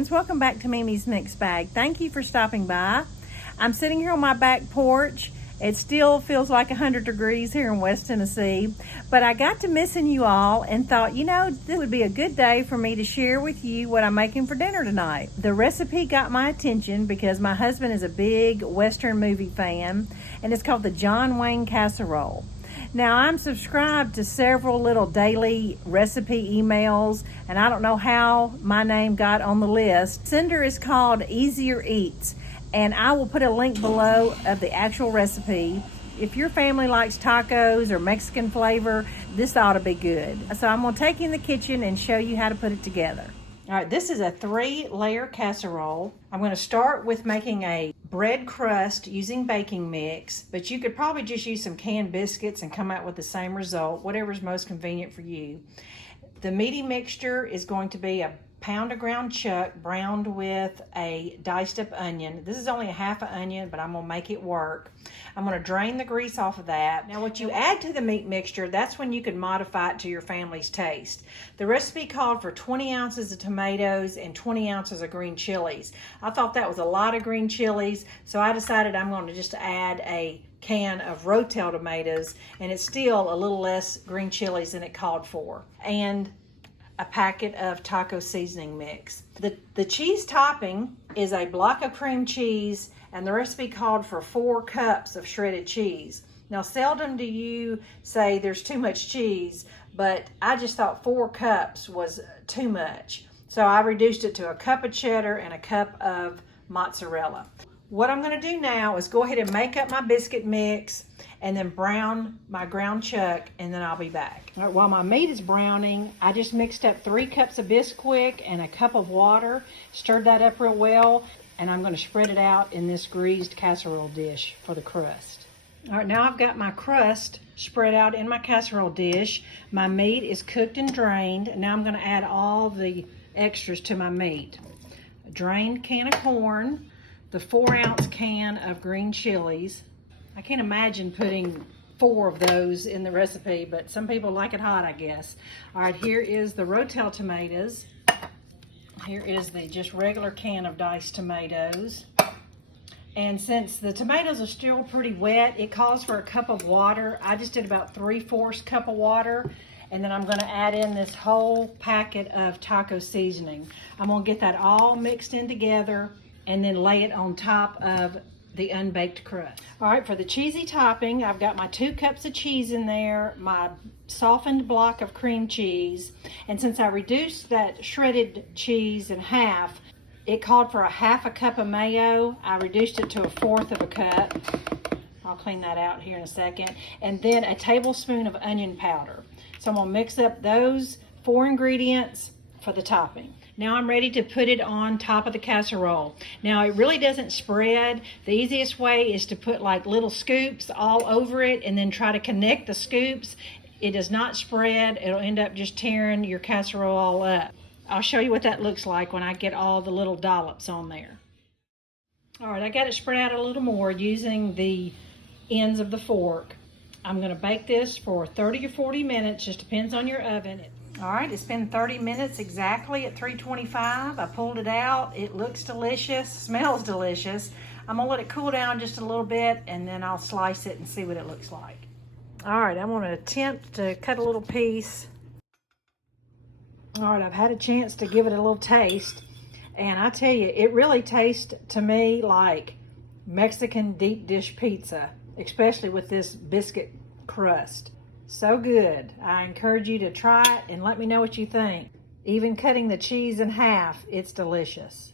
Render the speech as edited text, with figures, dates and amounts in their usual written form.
friends, welcome back to Mimi's Mixed Bag. Thank you for stopping by. I'm sitting here on my back porch. It still feels like 100 degrees here in West Tennessee, but I got to missing you all and thought, this would be a good day for me to share with you what I'm making for dinner tonight. The recipe got my attention because my husband is a big Western movie fan, and it's called the John Wayne Casserole. Now, I'm subscribed to several little daily recipe emails, and I don't know how my name got on the list. Sender is called Easier Eats, and I will put a link below of the actual recipe. If your family likes tacos or Mexican flavor, this ought to be good. So I'm going to take you in the kitchen and show you how to put it together. All right, this is a 3-layer casserole. I'm going to start with making a bread crust using baking mix, but you could probably just use some canned biscuits and come out with the same result, whatever's most convenient for you. The meaty mixture is going to be a pound of ground chuck browned with a diced up onion. This is only a half an onion, but I'm gonna make it work. I'm gonna drain the grease off of that. Now what you add to the meat mixture, that's when you can modify it to your family's taste. The recipe called for 20 ounces of tomatoes and 20 ounces of green chilies. I thought that was a lot of green chilies, so I decided I'm going to just add a can of Rotel tomatoes, and it's still a little less green chilies than it called for. And a packet of taco seasoning mix. The cheese topping is a block of cream cheese, and the recipe called for 4 cups of shredded cheese. Now, seldom do you say there's too much cheese, but I just thought 4 cups was too much. So I reduced it to a cup of cheddar and a cup of mozzarella. What I'm going to do now is go ahead and make up my biscuit mix and then brown my ground chuck, and then I'll be back. All right, while my meat is browning, I just mixed up 3 cups of Bisquick and a cup of water, stirred that up real well, and I'm going to spread it out in this greased casserole dish for the crust. All right, now I've got my crust spread out in my casserole dish. My meat is cooked and drained. Now I'm going to add all the extras to my meat. A drained can of corn, the 4-ounce can of green chilies. I can't imagine putting 4 of those in the recipe, but some people like it hot, I guess. All right, here is the Rotel tomatoes. Here is the just regular can of diced tomatoes. And since the tomatoes are still pretty wet, it calls for a cup of water. I just did about 3/4 cup of water. And then I'm going to add in this whole packet of taco seasoning. I'm going to get that all mixed in together and then lay it on top of the unbaked crust. All right, for the cheesy topping, I've got my 2 cups of cheese in there, my softened block of cream cheese, and since I reduced that shredded cheese in half, it called for a 1/2 cup of mayo. I reduced it to 1/4 cup. I'll clean that out here in a second. And then a tablespoon of onion powder. So I'm gonna mix up those 4 ingredients for the topping. Now I'm ready to put it on top of the casserole. Now it really doesn't spread. The easiest way is to put like little scoops all over it and then try to connect the scoops. It does not spread. It'll end up just tearing your casserole all up. I'll show you what that looks like when I get all the little dollops on there. All right, I got it spread out a little more using the ends of the fork. I'm gonna bake this for 30 or 40 minutes, just depends on your oven. All right, it's been 30 minutes exactly at 325. I pulled it out. It looks delicious, smells delicious. I'm gonna let it cool down just a little bit and then I'll slice it and see what it looks like. All right, I'm gonna attempt to cut a little piece. All right, I've had a chance to give it a little taste. And I tell you, it really tastes to me like Mexican deep dish pizza, especially with this biscuit crust. So good. I encourage you to try it and let me know what you think. Even cutting the cheese in half, it's delicious.